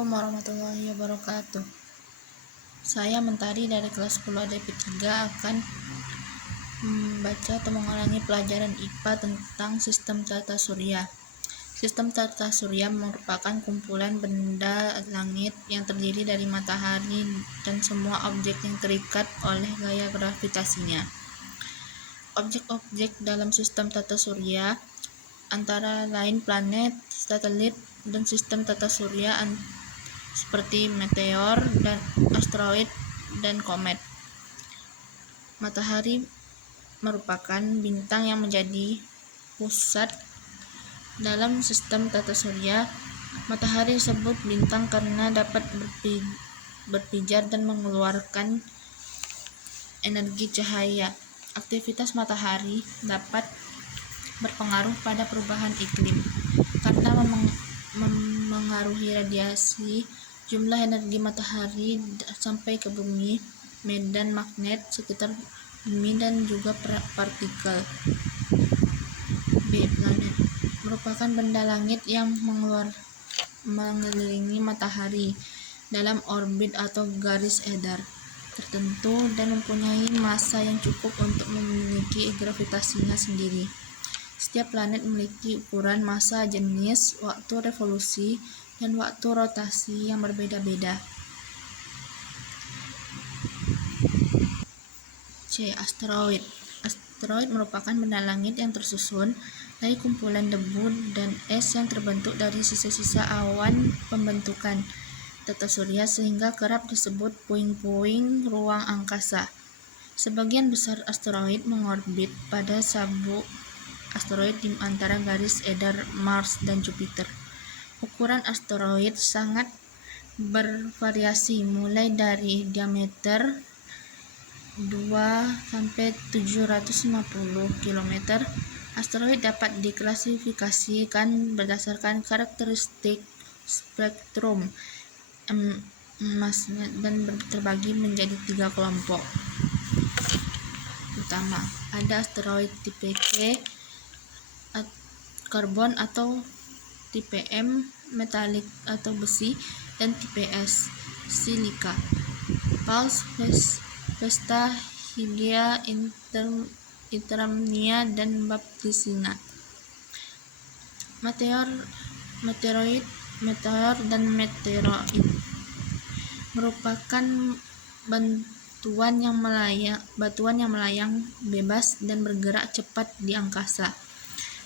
Assalamualaikum warahmatullahi wabarakatuh. Saya Mentari dari kelas 10 ADP 3 akan membaca atau mengulangi pelajaran IPA tentang sistem tata surya. Sistem tata surya merupakan kumpulan benda langit yang terdiri dari matahari dan semua objek yang terikat oleh gaya gravitasinya. Objek-objek dalam sistem tata surya antara lain planet, satelit, dan sistem tata surya seperti meteor dan asteroid dan komet. Matahari merupakan bintang yang menjadi pusat dalam sistem tata surya. Matahari disebut bintang karena dapat berpijar dan mengeluarkan energi cahaya. Aktivitas matahari dapat berpengaruh pada perubahan iklim karena memengaruhi radiasi, jumlah energi matahari sampai ke bumi, medan magnet sekitar bumi, dan juga partikel. B. Planet merupakan benda langit yang mengelilingi matahari dalam orbit atau garis edar tertentu dan mempunyai massa yang cukup untuk memiliki gravitasinya sendiri. Setiap planet memiliki ukuran, massa, jenis, waktu revolusi, dan waktu rotasi yang berbeda-beda. C. Asteroid. Asteroid merupakan benda langit yang tersusun dari kumpulan debu dan es yang terbentuk dari sisa-sisa awan pembentukan tata surya sehingga kerap disebut puing-puing ruang angkasa. Sebagian besar asteroid mengorbit pada sabuk asteroid di antara garis edar Mars dan Jupiter. Ukuran asteroid sangat bervariasi, mulai dari diameter 2-750 km. Asteroid dapat diklasifikasikan berdasarkan karakteristik spektrum emasnya dan terbagi menjadi 3 kelompok utama. Ada asteroid tipe C, karbon atau tipe M, metalik atau besi, dan tipe S, silika. Pals, Vesta, Hygiea, Interamnia, dan Baptisina. Meteor dan meteoroid merupakan batuan yang melayang bebas dan bergerak cepat di angkasa.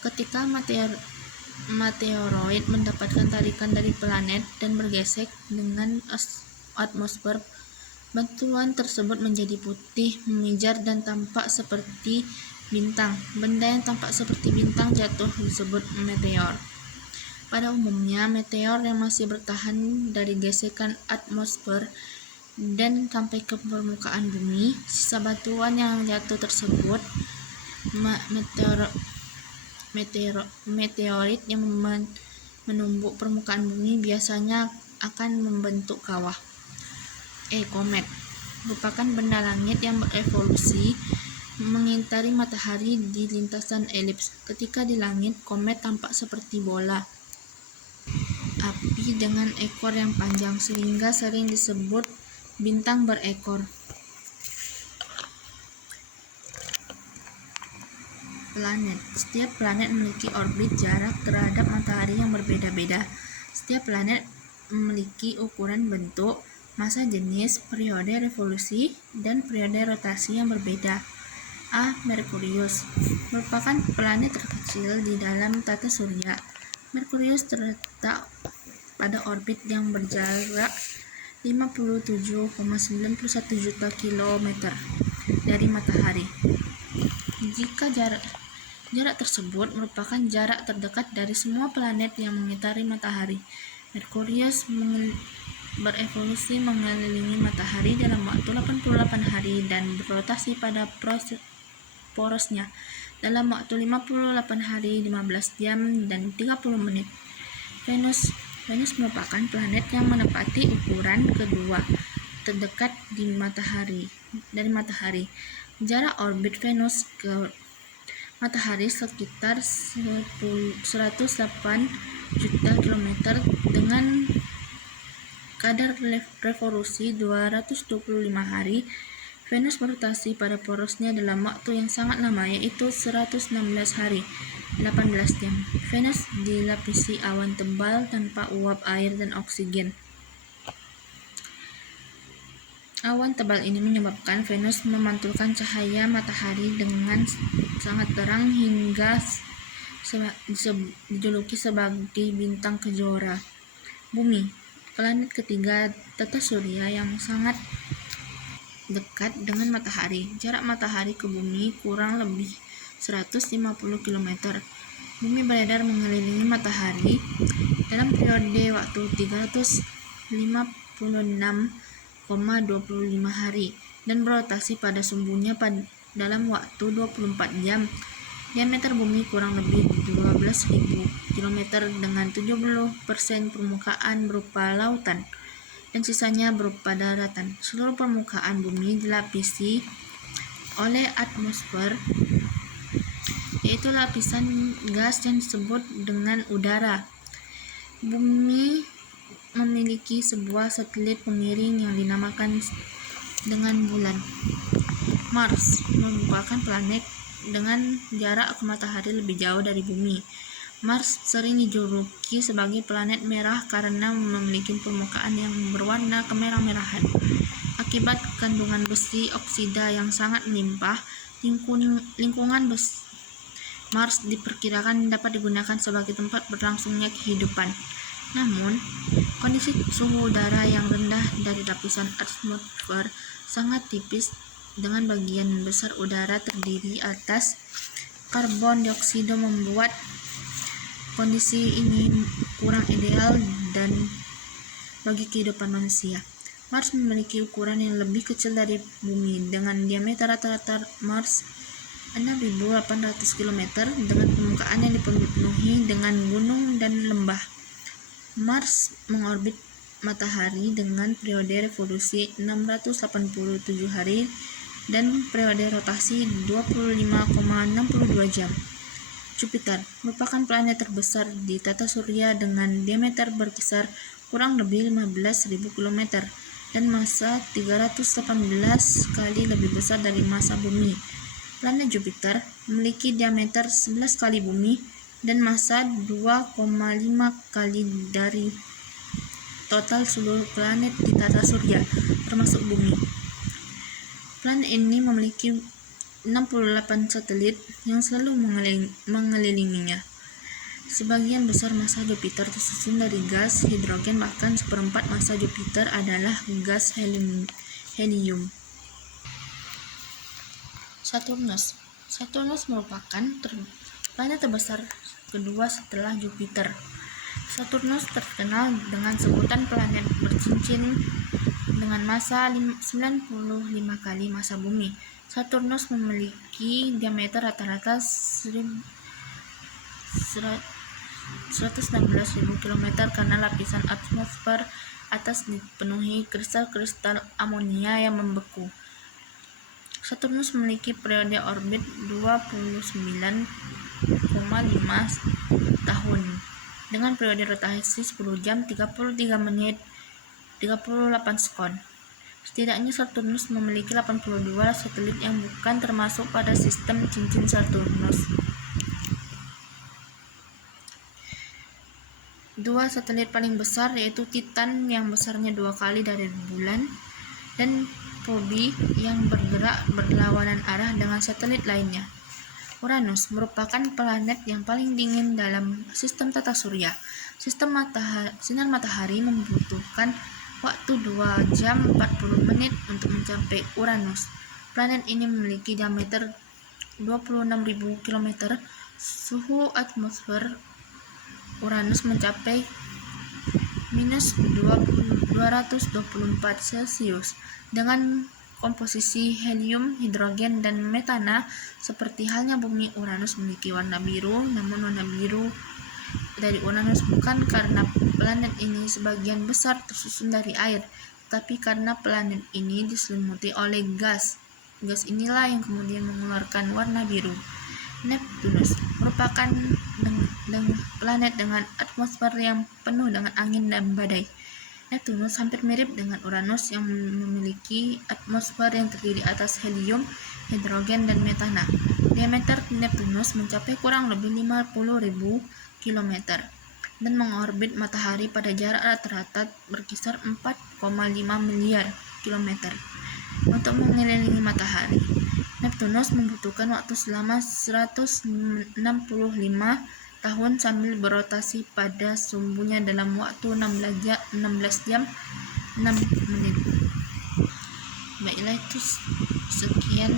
Ketika meteoroid mendapatkan tarikan dari planet dan bergesek dengan atmosfer, batuan tersebut menjadi putih, memijar, dan tampak seperti bintang. Benda yang tampak seperti bintang jatuh disebut meteor. Pada umumnya, meteor yang masih bertahan dari gesekan atmosfer dan sampai ke permukaan bumi. Sisa batuan yang jatuh tersebut meteorit yang menumbuk permukaan bumi biasanya akan membentuk kawah. Komet merupakan benda langit yang berevolusi mengitari matahari di lintasan elips. Ketika di langit, komet tampak seperti bola api dengan ekor yang panjang, sehingga sering disebut bintang berekor. Planet. Setiap planet memiliki orbit jarak terhadap matahari yang berbeda-beda. Setiap planet memiliki ukuran, bentuk, massa, jenis, periode revolusi, dan periode rotasi yang berbeda. A. Merkurius merupakan planet terkecil di dalam tata surya. Merkurius terletak pada orbit yang berjarak 57,91 juta kilometer dari matahari. Jika jarak tersebut merupakan jarak terdekat dari semua planet yang mengitari matahari. Merkurius berevolusi mengelilingi matahari dalam waktu 88 hari dan berotasi pada porosnya dalam waktu 58 hari, 15 jam, dan 30 menit. Venus merupakan planet yang menepati ukuran kedua terdekat dari matahari. Jarak orbit Venus ke matahari sekitar 108 juta kilometer dengan kadar revolusi 225 hari. Venus berotasi pada porosnya dalam waktu yang sangat lama, yaitu 116 hari, 18 jam. Venus dilapisi awan tebal tanpa uap air dan oksigen. Awan tebal ini menyebabkan Venus memantulkan cahaya matahari dengan sangat terang hingga dijuluki sebagai bintang kejora. Bumi, planet ketiga tata surya yang sangat dekat dengan matahari. Jarak matahari ke bumi kurang lebih 150 km. Bumi beredar mengelilingi matahari dalam periode waktu 356,25 hari dan berotasi pada sumbunya dalam waktu 24 jam. Diameter bumi kurang lebih 12.000 km dengan 70% permukaan berupa lautan dan sisanya berupa daratan. Seluruh permukaan bumi dilapisi oleh atmosfer, yaitu lapisan gas yang disebut dengan udara. Bumi memiliki sebuah satelit pengiring yang dinamakan dengan bulan. Mars merupakan planet dengan jarak ke matahari lebih jauh dari bumi. Mars sering dijuluki sebagai planet merah karena memiliki permukaan yang berwarna kemerah-merahan. Akibat kandungan besi oksida yang sangat melimpah, lingkungan Mars diperkirakan dapat digunakan sebagai tempat berlangsungnya kehidupan. Namun, kondisi suhu udara yang rendah dari lapisan atmosfer sangat tipis dengan bagian besar udara terdiri atas karbon dioksida membuat kondisi ini kurang ideal dan bagi kehidupan manusia. Mars memiliki ukuran yang lebih kecil dari bumi dengan diameter rata-rata Mars 6.800 km dengan permukaan yang dipenuhi dengan gunung dan lembah. Mars mengorbit matahari dengan periode revolusi 687 hari dan periode rotasi 25,62 jam. Jupiter merupakan planet terbesar di tata surya dengan diameter berkisar kurang lebih 15.000 km dan massa 318 kali lebih besar dari massa bumi. Planet Jupiter memiliki diameter 11 kali bumi dan massa 2,5 kali dari total seluruh planet di tata surya, termasuk bumi. Planet ini memiliki 68 satelit yang selalu mengelilinginya. Sebagian besar massa Jupiter tersusun dari gas hidrogen, bahkan seperempat massa Jupiter adalah gas helium. Saturnus merupakan planet terbesar kedua setelah Jupiter. Saturnus terkenal dengan sebutan planet bercincin dengan massa 95 kali massa bumi. Saturnus memiliki diameter rata-rata 116.000 km karena lapisan atmosfer atas dipenuhi kristal-kristal amonia yang membeku. Saturnus memiliki periode orbit 29,5 tahun dengan periode rotasi 10 jam 33 menit 38 sekon. Setidaknya Saturnus memiliki 82 satelit yang bukan termasuk pada sistem cincin Saturnus. Dua satelit paling besar yaitu Titan yang besarnya 2 kali dari bulan dan Phobos yang bergerak berlawanan arah dengan satelit lainnya. Uranus merupakan planet yang paling dingin dalam sistem tata surya. Sinar matahari membutuhkan waktu 2 jam 40 menit untuk mencapai Uranus. Planet ini memiliki diameter 26.000 km. Suhu atmosfer Uranus mencapai minus 224 Celcius dengan komposisi helium, hidrogen, dan metana. Seperti halnya bumi, Uranus memiliki warna biru, namun warna biru dari Uranus bukan karena planet ini sebagian besar tersusun dari air, tetapi karena planet ini diselimuti oleh gas. Gas inilah yang kemudian mengeluarkan warna biru. Neptunus merupakan planet dengan atmosfer yang penuh dengan angin dan badai. Neptunus hampir mirip dengan Uranus yang memiliki atmosfer yang terdiri atas helium, hidrogen, dan metana. Diameter Neptunus mencapai kurang lebih 50.000 km dan mengorbit matahari pada jarak rata-rata berkisar 4,5 miliar kilometer. Untuk mengelilingi matahari, Neptunus membutuhkan waktu selama 165 tahun sambil berotasi pada sumbunya dalam waktu 16 jam 6 menit. Baiklah, itu sekian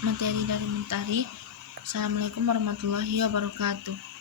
materi dari Mentari. Assalamualaikum warahmatullahi wabarakatuh.